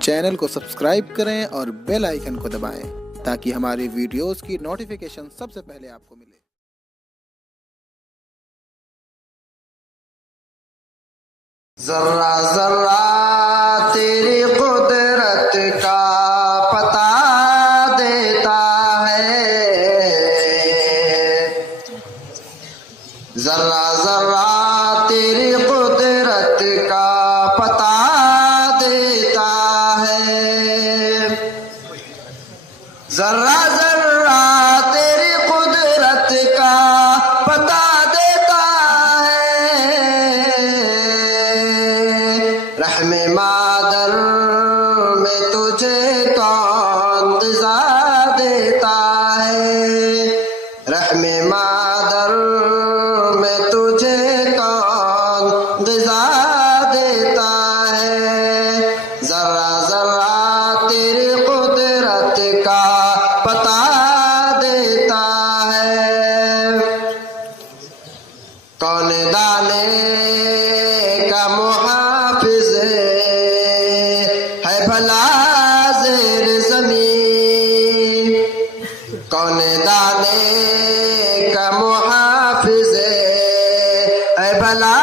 Channel को subscribe करें और बेल आइकन को दबाएं ताकि हमारी वीडियोस की नोटिफिकेशन सबसे पहले आपको मिले। जर्रा जर्रा तेरी कुदरत का पता देता है, जर्रा जर्रा तेरी कुदरत का पता देता है, जर्रा जर्रा तेरी कुदरत का पता देता है, रहमे मादर में तुझे कौन ग़िज़ा देता है, रहमे मादर में तुझे कौन ग़िज़ा देता है, जर्रा जर्रा तेरी कुदरत का पता देता है। कौन दाने का मुहाफिज है भला ज़ेर ज़मीन, कौन दाने का मुहाफिज है भला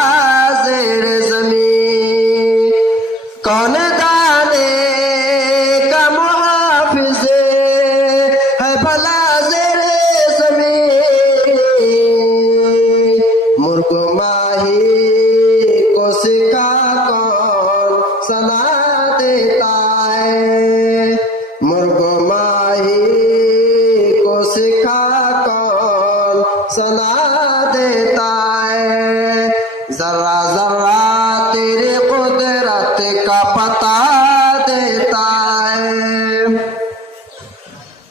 ज़ेर ज़मीन, कौन दाने का मुहाफिज है भला ज़ेर ज़मीन, मुर्ग माही को सिखा कौन सना देता है, मुर्ग माही को सिखा कौन सना देता है, जर्रा जर्रा तेरी कुदरत का पता देता है।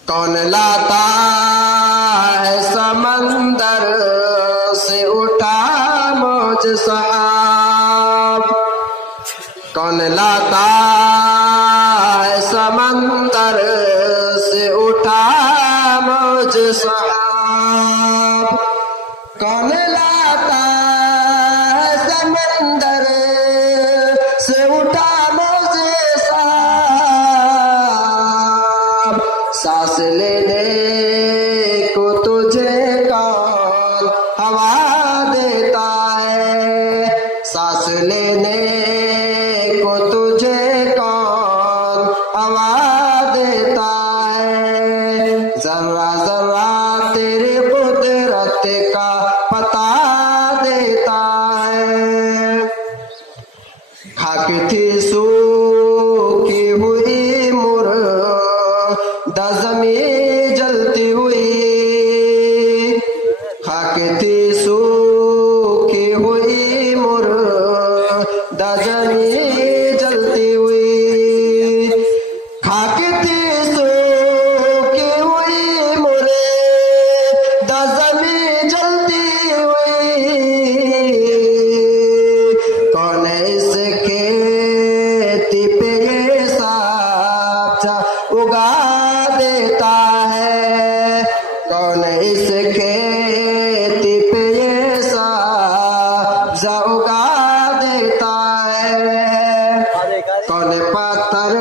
कौन लाता है समंदर से उठा मौज सहाब, कौन लाता है समंदर से उठा मौज सहाब, कौन लाता है समंदर से उठा मौज सहाब, सांस लेने को तुझे कौन हवा देता है, सांस लेने को तुझे कौन हवा देता है, जर्रा जर्रा तेरी कुदरत का पता देता है। खाक थी सूखी हुई मुर्दा ज़मीं जलती हुई, खाक थी सूखी हुई मुर्दा ज़मीं जलती हुई, खाक थी सूखी हुई मुर्दा ज़मीं जलती हुई, कौन इस खेती पे ये साचा उगा देता है, कौन इस खेती पे ये साचा उगा देता है, कौन पत्थर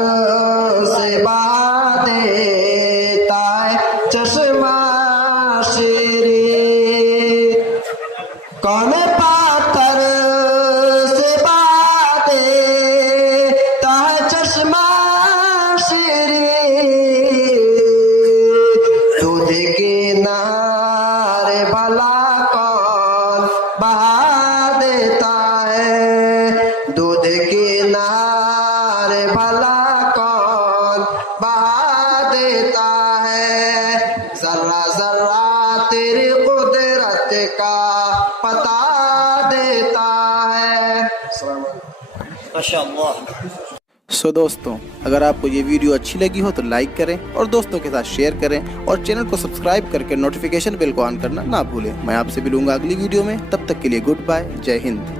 से बहा देता है चश्मा शीरी, कौन पत्थर से बहा देता है चश्मा शीरी, दूध किनारे भला कौन बहा देता है, दूध किनारे भला कौन बहा देता है, जर्रा जर्रा तेरी कुदरत का पता देता है। माशाअल्लाह। सो दोस्तों, अगर आपको ये वीडियो अच्छी लगी हो तो लाइक करें और दोस्तों के साथ शेयर करें और चैनल को सब्सक्राइब करके नोटिफिकेशन बेल को ऑन करना ना भूलें। मैं आपसे मिलूंगा अगली वीडियो में, तब तक के लिए गुड बाय, जय हिंद।